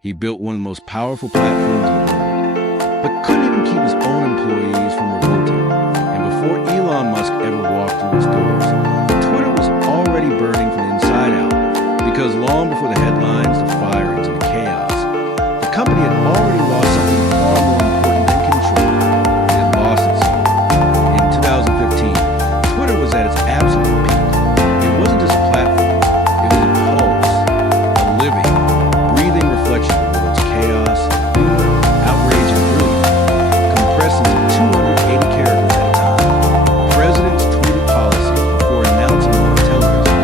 He built one of the most powerful platforms in the world, but couldn't even keep his own employees from revolting. And before Elon Musk ever walked through his doors, Twitter was already burning from the inside out, because long before the headlines, the firings, and the chaos, the company had already lost something far more important than control. It had lost its soul. In 2015, Twitter was at its absolute peak. It wasn't just a platform, it was a pulse, a living, breathing reflection of the world's chaos, humor, outrage, and brilliance, compressed into 280 characters at a time. Presidents tweeted policies before announcing them on television.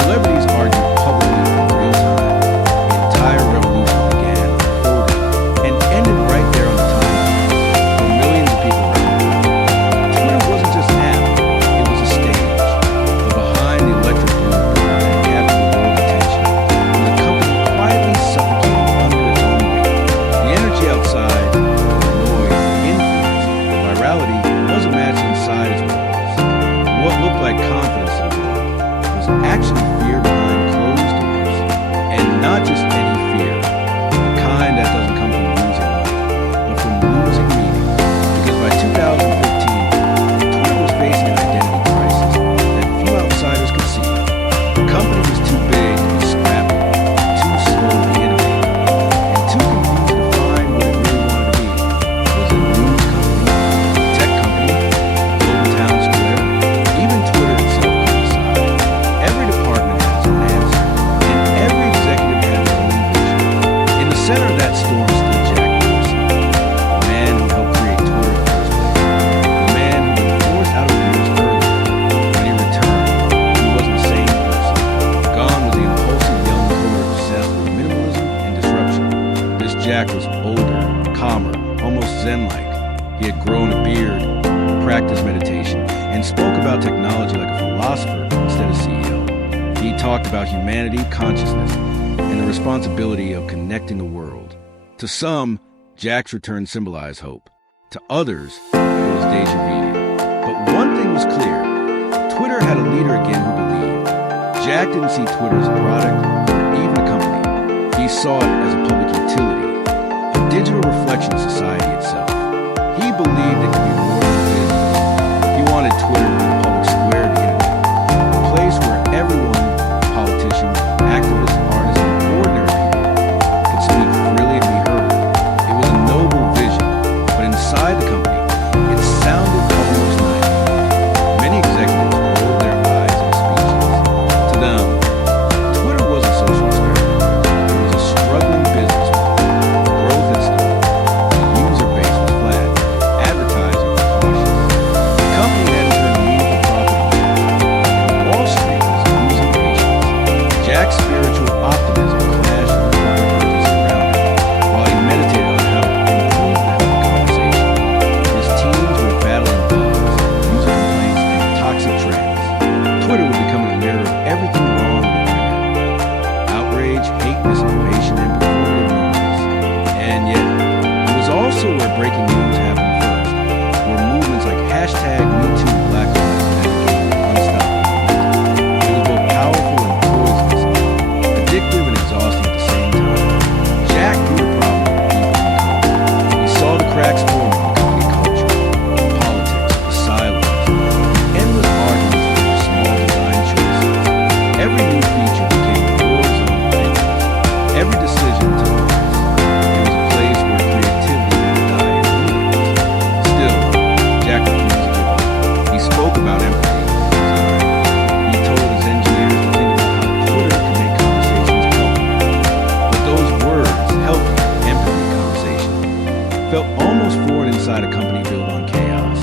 Celebrities argued publicly in real time. The entire revolution began, unfolded, and ended right there on the timeline for millions of people around the world. Twitter wasn't just an app, it was a stage. But behind the electric blue curtain that captured the world's attention was a company quietly suffocating under its own weight. The energy outside, the noise, the influence, the virality wasn't matched inside its walls. What looked like confidence in the world was actually fear behind closed doors. And not just any fear, the kind that doesn't come from losing money, but from losing meaning. Because by 2015, Twitter was facing an identity crisis that few outsiders could see. The company was too big to be scrappy, too slow to innovate, and too confused to define what it really wanted to be. Was it a news company, a tech company, a global town square? Even Twitter itself couldn't decide. Every department had its own answer, and every executive had their own vision. In the center of that storm stood Jack Dorsey, the man who helped create Twitter in the first place, the man who'd been forced out of the news early. When he returned, he wasn't the same person. Gone was the impulsive young coder obsessed with minimalism and disruption. This Jack was older, calmer, almost zen-like. He had grown a beard, practiced meditation, and spoke about technology like a philosopher instead of CEO. He talked about humanity, consciousness, and the responsibility of connecting the world. To some, Jack's return symbolized hope. To others, it was deja vu. But one thing was clear. Twitter had a leader again who believed. Jack didn't see Twitter as a product or even a company. He saw it as a public utility, a digital reflection of society itself. He believed it could be more than a business. He wanted Twitter to be the public square of the internet, a place where everyone, politicians, activists, artists, and ordinary people, could speak freely and be heard. It was a noble vision, but inside the company, it sounded almost naive. Many executives rolled their eyes in speeches. To them, Twitter was a social experiment. It was a struggling business model. Growth had stalled. The user base was flat. Advertising was cautious. The company hadn't turned meaningful profit yet. And Wall Street was losing patience. Jack's spiritual optimism clashed with the corporate urgency around him. While he meditated on how to improve the health of conversation, his teams were battling bugs, user complaints, and toxic trends. Twitter was becoming a mirror of everything wrong with the internet. Outrage, hate, misinformation, and performative noise. And yet, it was also where breaking news happened first, where movements like #MeToo Black Lives Matter gained unstoppable momentum. It was both powerful and poisonous, addictive and exhausting at the same time. Jack knew the problem deep in the company. He saw the cracks forming in the company culture, the politics, the silos, the endless arguments over small design choices. Every new feature became a war zone of thinkers. Every decision took a risk. It was a place where creativity would die in meetings. Still, Jack refused to give up. He spoke about empathy in his design. He told his engineers to think about how Twitter could make conversations healthier. But those words, healthy, empathy, conversation, felt almost foreign inside a company built on chaos.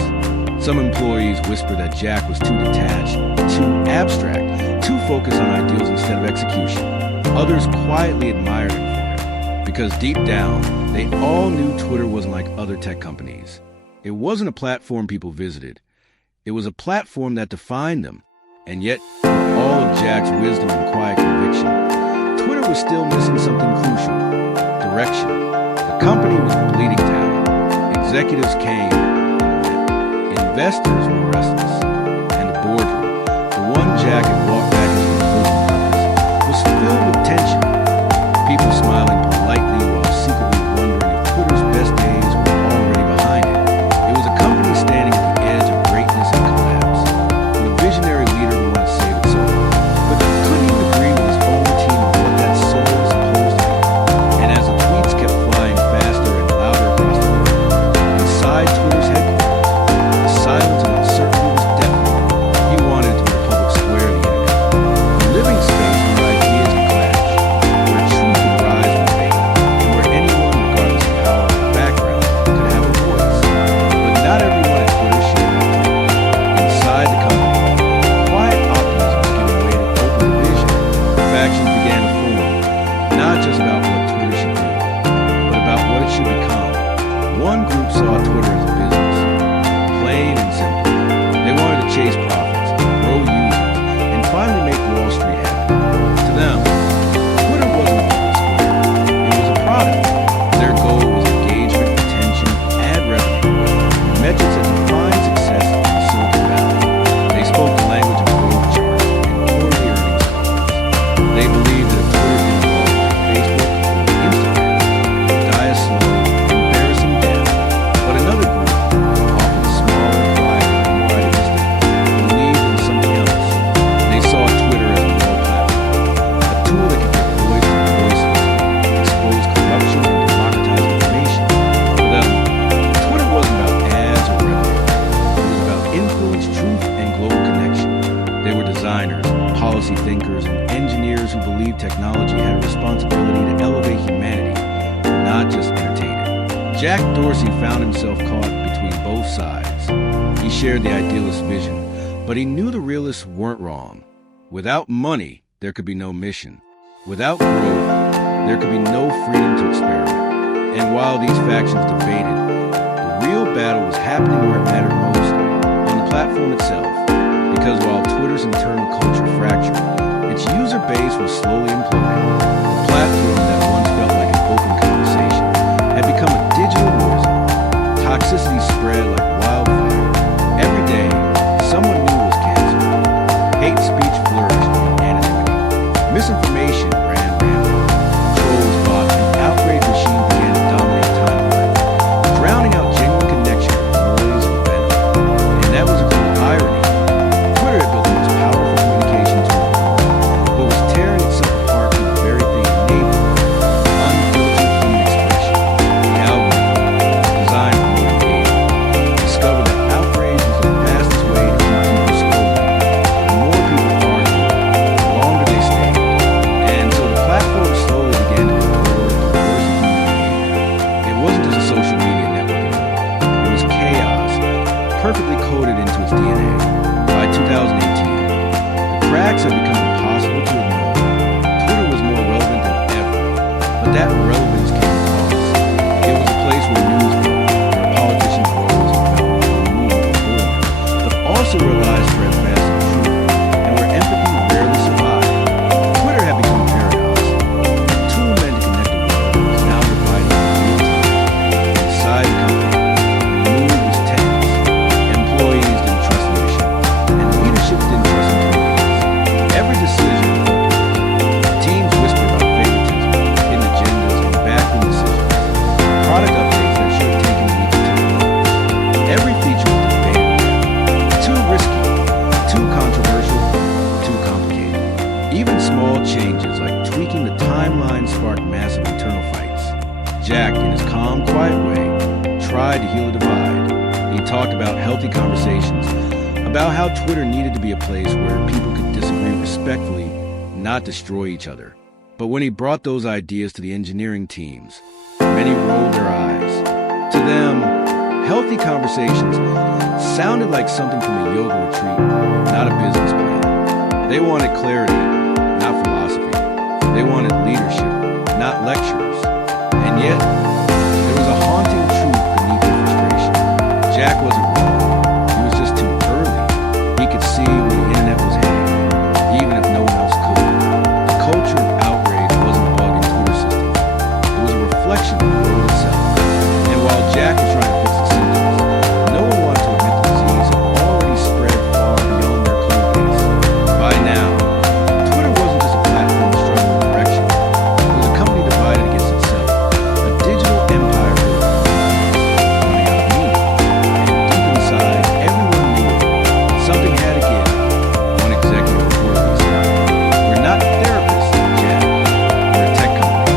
Some employees whispered that Jack was too detached, too abstract, too focused on ideals instead of execution. Others quietly admired him for it, because deep down, they all knew Twitter wasn't like other tech companies. It wasn't a platform people visited. It was a platform that defined them. And yet, for all of Jack's wisdom and quiet conviction, Twitter was still missing something crucial: direction. The company was bleeding down. Executives came and went. Investors were restless. And the boardroom, the one Jack had walked back into with hope and purpose, was filled with tension. People smiling politely One group saw Twitter as a business, plain and simple. They wanted to chase profits, grow users, and finally make Wall Street happy. To them, Twitter wasn't a public square. It was a product. Their goal was engagement, retention, ad revenue, the metrics that define success in Silicon Valley. They spoke the language of growth charts and quarterly earnings calls. They believed that if Twitter didn't evolve like Facebook or Instagram, it would die a slow, embarrassing death. But another group, often smaller, quieter, and more idealistic, believed in something else. They saw Twitter as a moral platform, a tool that could give voice to the voiceless, expose corruption, and democratize information. For them, Twitter wasn't about ads or revenue. It was about influence, truth, and global connection. They were designers, policy thinkers, and engineers who believed technology had a responsibility to elevate humanity, not just entertain it. Jack Dorsey found himself caught between both sides. He shared the idealist vision, but he knew the realists weren't wrong. Without money, there could be no mission. Without growth, there could be no freedom to experiment. And while these factions debated, the real battle was happening where it mattered most, on the platform itself. Because while Twitter's internal culture fractured, its user base was slowly imploding. The platform that once felt like an open conversation had become a digital war zone. Toxicity spread like wildfire. Every day, someone new was canceled. Hate speech flourished in anonymity. Misinformation ran rampant. Trolls, bots, and outrage machines began to dominate timelines, drowning out genuine connection with noise and venom. And that was a cool irony. Twitter had built the most powerful communication tool in the world, but was tearing itself apart from the very thing enabling unfiltered human expression. The algorithm, designed for more engagement, discovered that outrage was the fastest way to keep people scrolling. The more people argued, the longer they stayed. And so the platform slowly began to absorb the worst of human behavior. It wasn't just a social media network anymore. It was chaos, perfectly coded into its DNA. By 2018, the cracks had become impossible to ignore. Twitter was more relevant than ever, but that relevance came with a cost. It was a place where news broke, where politicians rose and fell, where movements were born, but also where lies spread fast and true, and where empathy rarely survived. Twitter had become a paradox. A tool meant to connect the world was now divided in real time. Inside the company, the mood was tense. Employees didn't trust leadership, and leadership didn't trust employees. Every decision felt political. Teams whispered about favoritism, hidden agendas, and backroom decisions. Product updates that should have taken weeks to take months. Every feature was debated. Too risky, too controversial, too complicated. Even small changes like tweaking the timeline sparked massive internal fights. Jack, in his calm, quiet way, tried to heal a divide. He talked about healthy conversations, about how Twitter needed to be a place where people could disagree respectfully, not destroy each other. But when he brought those ideas to the engineering teams, many rolled their eyes. To them, healthy conversations sounded like something from a yoga retreat, not a business plan. They wanted clarity, not philosophy. They wanted leadership, not lectures. And yet, there was a haunting truth beneath the frustration. Jack wasn't wrong. He was just too early. He could see where the internet was heading, even if no one else could. The culture of outrage wasn't a bug in Twitter's system. It was a reflection of the world itself. And while Jack was trying to fix the symptoms, no one wanted to admit the disease had already spread far beyond their code base. By now, Twitter wasn't just a platform struggling with direction. It was a company divided against itself, a digital empire built on running out of meaning. And deep inside, everyone knew it. Something had to give. One executive reportedly said, "We're not therapists, Jack. We're a tech company."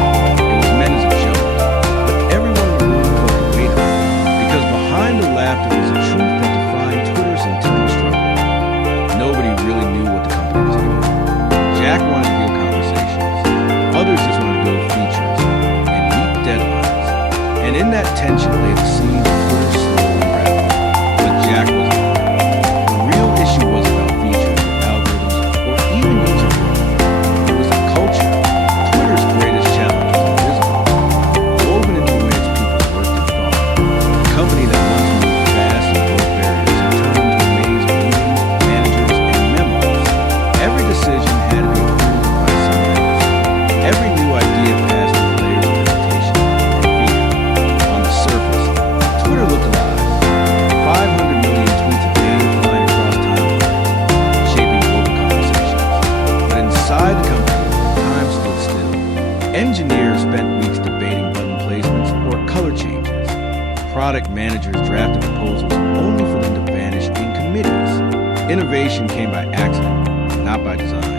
It was meant as a joke, but everyone in the room felt the weight of it, because behind the laughter was a truth that defined Twitter's internal struggle. Nobody really knew what the company was doing. Jack wanted to heal conversations. Others just wanted to build features and meet deadlines. And in that tension lay the seeds of Twitter slowly unraveling. But Jack wasn't wrong. The real issue wasn't about features or algorithms or even user growth. It was the culture. Twitter's greatest challenge was invisible, woven into the way its people worked and thought. product managers drafted proposals only for them to vanish in committees. Innovation came by accident, not by design.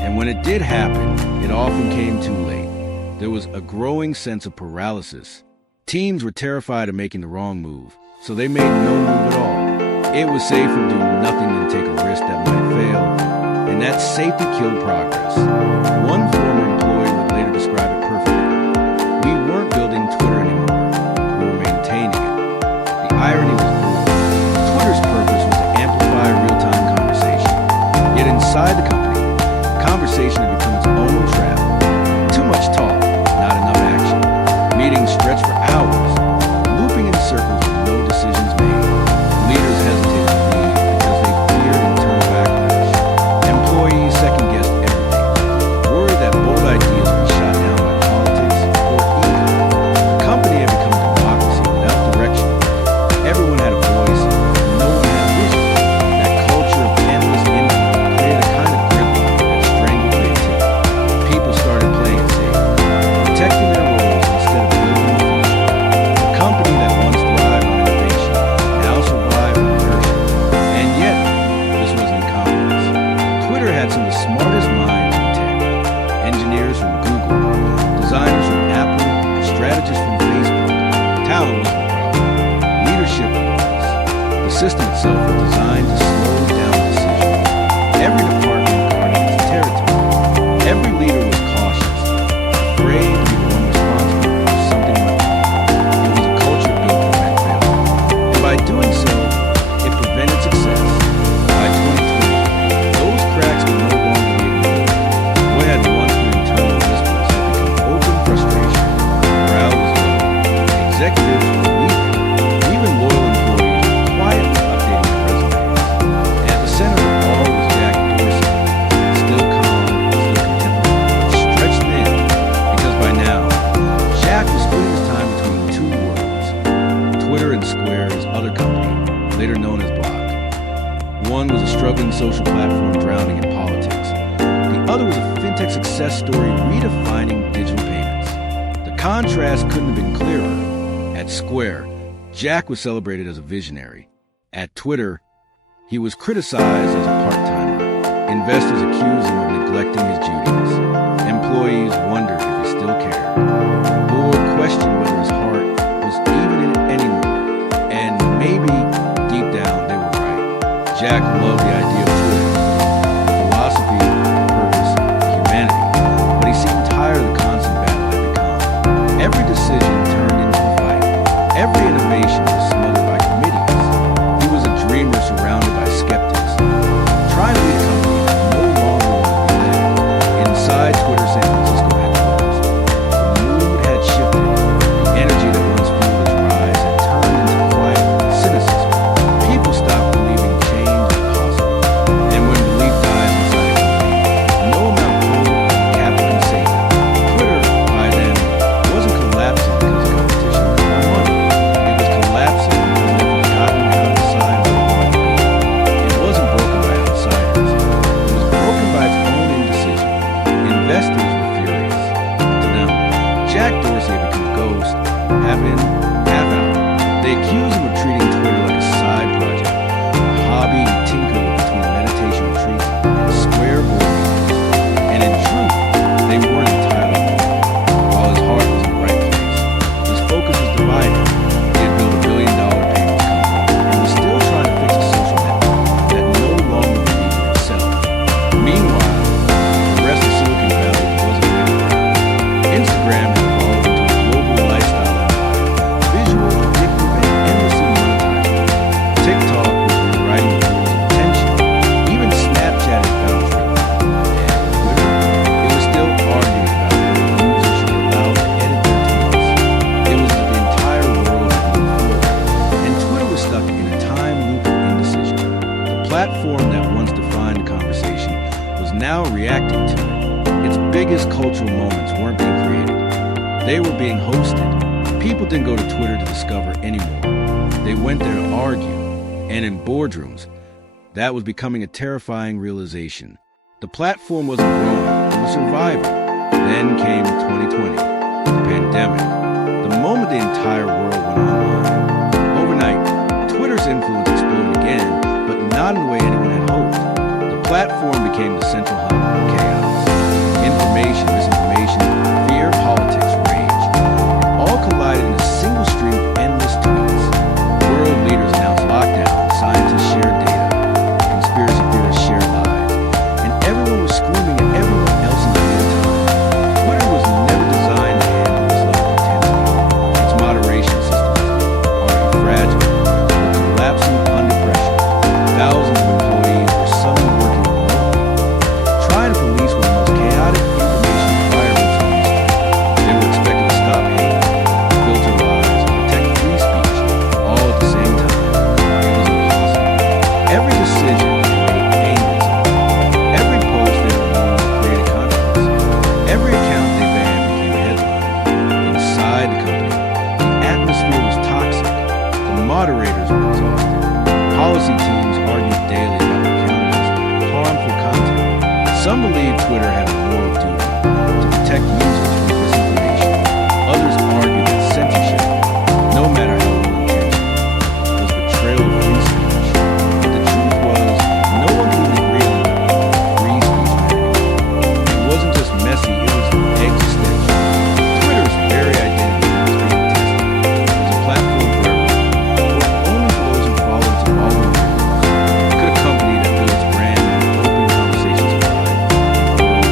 And when it did happen, it often came too late. There was a growing sense of paralysis. Teams were terrified of making the wrong move, so they made no move at all. It was safer to do nothing than take a risk that might fail, and that safety killed progress. One former employee would later describe it perfectly. We weren't building Twitter anymore. We were maintaining it. The irony was brutal. Twitter's purpose was to amplify real-time conversation. Yet inside the company, conversation had become its own trap. Too much talk, not enough action. Meetings stretched for hours, looping in circles with no decisions made. Leaders hesitated to lead because they feared internal backlash. Employees second-guessed everything, worried that bold ideas would be shot down by politics or ego. The company had become a democracy without direction. Everyone had a voice, and no one had a vision. That culture of endless input created a kind of gridlock that strangled creativity. People started playing it safe, protecting their roles instead of building the future. A company that once thrived on innovation now survived on inertia. And yet, this wasn't incompetence. Twitter had some of the smartest minds in tech. Engineers from Google, designers from Apple, strategists from Facebook. Talent wasn't the problem. Leadership was. The system itself was designed to slow down decisions. Every department guarded its territory. Every leader was cautious, afraid to be the one responsible if something went wrong. It was a culture built to prevent failure. And by doing so, it prevented success. By 2020, those cracks could no longer be ignored. What had once been internal whispers had become open frustration. Morale was low. Executives were leaving. Even loyal employees were quietly updating their resumes. And at the center of it all was Jack Dorsey, still calm, still contemplative, but stretched thin, because by now, Jack was splitting his time between two worlds. Twitter and Square, his other company, later known as Block. One was a struggling social platform drowning in politics. The other was a fintech success story redefining digital payments. The contrast couldn't have been clearer. At Square, Jack was celebrated as a visionary. At Twitter, he was criticized as a part-timer. Investors accused him of neglecting his duties. Employees wondered if he still cared. The board questioned whether his heart was even in it anymore. And maybe, deep down, they were right. Jack loved the idea of Twitter, philosophy, purpose, humanity. But he seemed tired of the constant battle that had become. Every decision turned into a fight. Every innovation was smothered by committees. He was a dreamer surrounded by skeptics. Trying to lead a company that no longer wanted to be led. Inside Twitter San Francisco headquarters, the mood had shifted. The energy that once fueled its rise had turned into quiet cynicism. People stopped believing change was possible. And when belief dies inside a company, no amount of code or capital can save it. Twitter, by then, wasn't collapsing because of competition with more money. It was collapsing because it had forgotten how to decide what it wanted to be. It wasn't broken by outsiders. It was broken by its own indecision. Investors were furious. To them, Jack Dorsey had become a ghost, half in, half out. They accused him of treating Twitter like a side project, a hobby he tinkered with between meditation retreats and Square board meetings. And in truth, they weren't entirely wrong. While his heart was in the right place, his focus was divided. He had built $1 billion payments company and was still trying to fix a social network that no longer believed in itself. Meanwhile, the rest of Silicon Valley wasn't waiting around. Instagram had evolved into a global lifestyle empire, visual, addictive, and endlessly monetizable. TikTok was rewriting the rules of attention. Even Snapchat had found its rhythm. And Twitter, it was still arguing about whether users should be allowed to edit their tweets. It was as if the entire world had moved forward, and Twitter was stuck in a time loop of indecision. The platform that once defined the conversation was now reacting to it. Its biggest cultural moments weren't being created. They were being hosted. People didn't go to Twitter to discover anymore. They went there to argue. And in boardrooms, that was becoming a terrifying realization. The platform wasn't growing, it was surviving. Then came 2020, the pandemic. The moment the entire world went online, Twitter's influence exploded again, but not in the way anyone had hoped. The platform became the central hub of chaos. Information, misinformation, fear, politics, rage. It all collided in a single stream of endless tweets. World leaders announced lockdowns, scientists shared data, conspiracy theorists shared lies, and everyone was screaming at everyone else in the real time. Twitter was never designed to handle this level of intensity. Its moderation systems, already fragile, were collapsing under pressure. Thousands of employees were suddenly working remotely, trying to police one of the most chaotic information environments in history. They were expected to stop hate, filter lies, and protect free speech, all at the same time. It was impossible. Every decision they made angered someone. Every post they removed created controversy. Every account they banned became a headline. Inside the company, the atmosphere was toxic. The moderators were exhausted. Policy teams argued daily about what counted as harmful content. Some believed Twitter had a moral duty to protect users from misinformation. Others argued that censorship, no matter how well-intentioned, was betrayal of free speech. But the truth was, no one could even agree on what free speech meant. It wasn't just messy, it was existential. Twitter's very identity was being tested. It was a platform for everyone, but only for those who followed its evolving rules. It could a company that built its brand on open conversations thrive in a world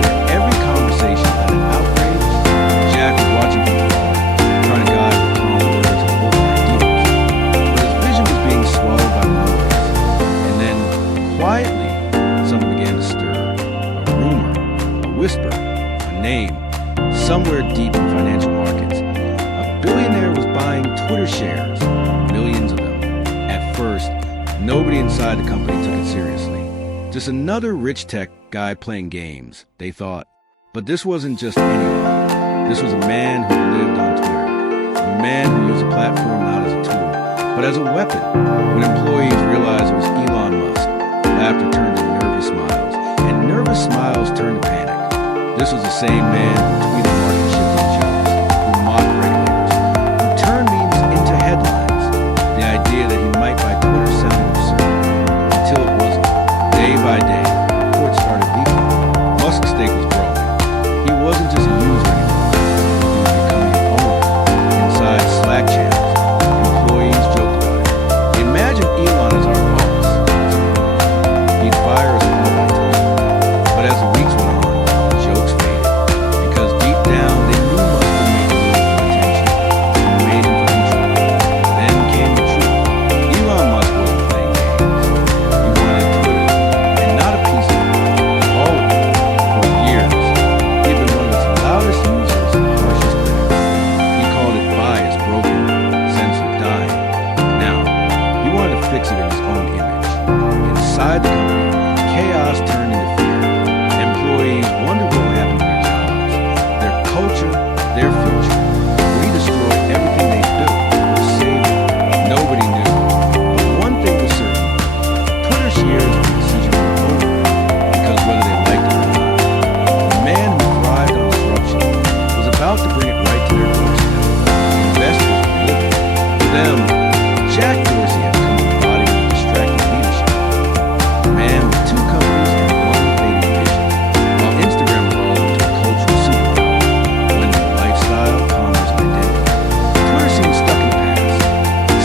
where every conversation had an outrage? Jack was watching from afar, trying to guide with calm words and open ideals. But his vision was being swallowed by noise. And then, quietly, something began to stir. A rumor, a whisper, a name. Somewhere deep in financial markets, a billionaire was buying Twitter shares, millions of them. At first, nobody inside the company took it seriously. Just another rich tech guy playing games, they thought. But this wasn't just anyone. This was a man who lived on Twitter. A man who used the platform not as a tool, but as a weapon. When employees realized it was Elon Musk, laughter turned to nervous smiles, and nervous smiles turned to panic. This was the same man who tweeted market shifting jokes, who mocked regulators, who turned memes into headlines. The idea that he might buy Twitter sounded absurd, until it wasn't. Day by day, reports started leaking. Musk's stake was growing. He wasn't just a user anymore. He was becoming an owner. Inside Slack channels, employees joked about it. Imagine Elon as our boss. He'd fire us all by Twitter. But as the weeks went on, the jokes faded. Because deep down, they knew Musk would make a move for attention. He made him for control. Then came the truth. Elon Musk wasn't playing games. He wanted Twitter, and not a piece of it. All of it. For years, he'd been one of its loudest users and harshest critics. He called it biased, broken, censored, dying. Now, he wanted to fix it in his own image. Inside the company, chaos turned into fear. Employees wondered what would happen to their jobs, their culture, their future. Would he destroy everything they built or save it? Nobody knew. But one thing was certain. Twitter's years of decision were over. Because whether they liked it or not, the man who thrived on disruption was about to bring it right to their doorstep. Investors were livid. For them, Jack Dorsey had become the embodiment of distracted leadership. A man with two companies and one fading vision, while Instagram evolved into a cultural superpower, blending lifestyle, commerce, and identity. Twitter seemed stuck in the past,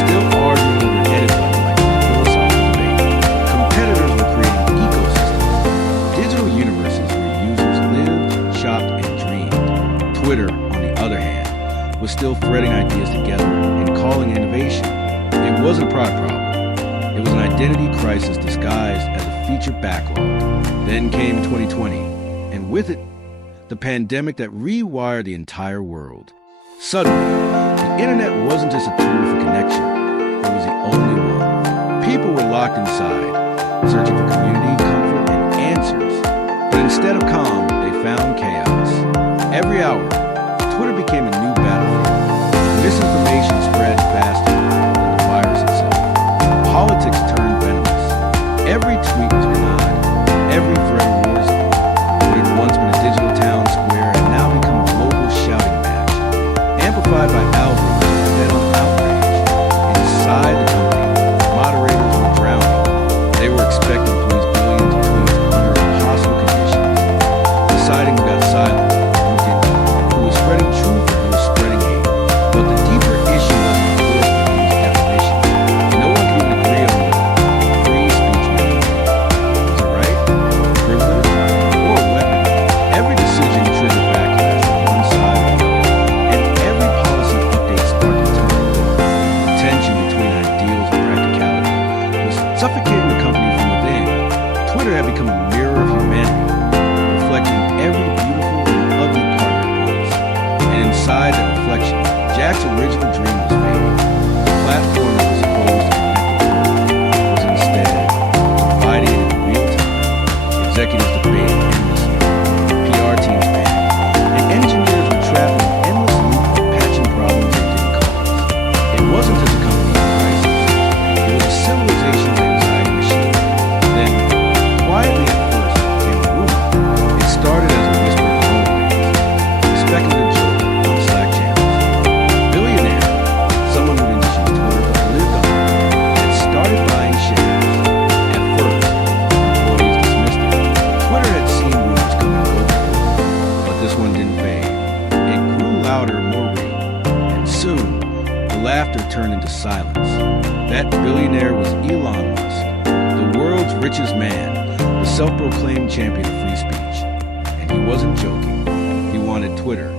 still arguing over an edit button like a philosophical debate. Competitors were creating ecosystems, digital universes where users lived, shopped, and dreamed. Twitter, on the other hand, was still threading ideas together and calling it innovation. It wasn't a product problem. It was an identity crisis disguised as a feature backlog. Then came 2020, and with it, the pandemic that rewired the entire world. Suddenly, the internet wasn't just a tool for connection. It was the only one. People were locked inside, searching for community, comfort, and answers. But instead of calm, they found chaos. Every hour, Twitter became a new battlefield. Misinformation spread faster than the virus itself. Politics turned venomous. Every tweet was denied. Every thread a war zone. What had once been a digital town square had now become a global shouting match, amplified by algorithms fed on outrage. Inside the company, Jack's original dream was fading. The platform that was supposed to connect the world was instead divided in real time. Executives debated endlessly, PR teams panicked, and engineers were trapped in an endless loop of patching problems they didn't cause. It wasn't just a company crisis. It was a civilization's anxiety machine. Then, quietly at first, came a rumor. It started as a whisper in hallways, a speculative joke on Slack channels. A billionaire, someone who didn't just use Twitter but lived on it, had started buying shares. At first, employees dismissed it. Twitter had seen rumors come and go before, but this one didn't fade. It grew louder, more real, and soon, the laughter turned into silence. That billionaire was Elon Musk, the world's richest man, the self-proclaimed champion of free speech. And he wasn't joking. He wanted Twitter